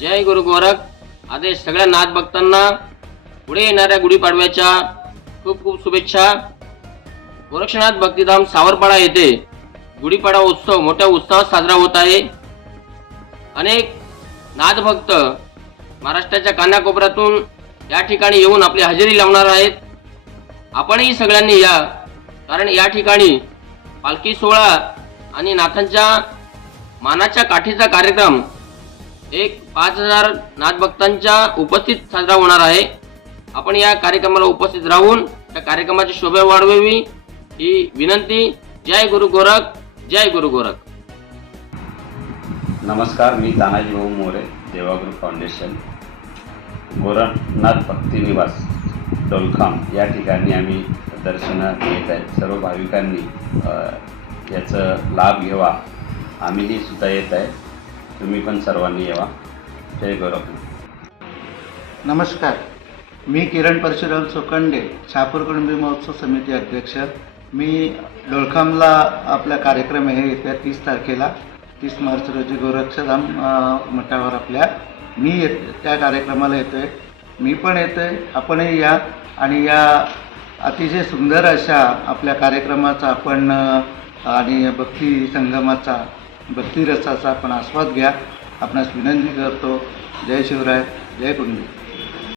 जय गुरु गोरख. आदेश सगळ्या नाथ भक्तांना. पुढे येणाऱ्या गुढीपाडव्याच्या खूप खूप शुभेच्छा. गोरक्षनाथ भक्तिधाम सावरपाडा येथे गुढीपाडवा उत्सव मोठ्या उत्साहात साजरा होत आहे. अनेक नाथभक्त महाराष्ट्राच्या कानाकोपऱ्यातून या ठिकाणी येऊन आपली हजेरी लावणार आहेत. आपणही सगळ्यांनी या कारण या ठिकाणी पालखी सोहळा आणि नाथांच्या मानाच्या काठीचा कार्यक्रम एक पाच हजार नाथभक्तांच्या उपस्थित साजरा होणार आहे. आपण या कार्यक्रमाला उपस्थित राहून या कार्यक्रमाची शोभा वाढवावी. ही विनंती. जय गुरु गोरख जय गुरु गोरख. नमस्कार मी तानाजी भाऊ मोरे देवागुरु फाउंडेशन. गोरखनाथ भक्ती निवास डोलखाम. या ठिकाणी आम्ही दर्शनात येत आहे सर्व भाविकांनी याचं लाभ घ्यावा आम्हीही सुद्धा येत आहे. तुम्ही पण सर्वांनी यावा. जय गौरव. नमस्कार. मी किरण परशुराम सोकंडे छापूर कुणबी महोत्सव समिती अध्यक्ष. मी डोळखामला आपला कार्यक्रम आहे येत्या तीस तारखेला. तीस मार्च रोजी गोरक्षधाम मठावर आपल्या. मी येत त्या कार्यक्रमाला येतो आहे मी पण येतो आहे आपणही या. आणि या अतिशय सुंदर अशा आपल्या कार्यक्रमाचा आपण आणि भक्ती संगमाचा भक्तिरसाचा आपण आस्वाद घ्या. आपणास विनंती करतो. जय शिवराय. जय कुंडी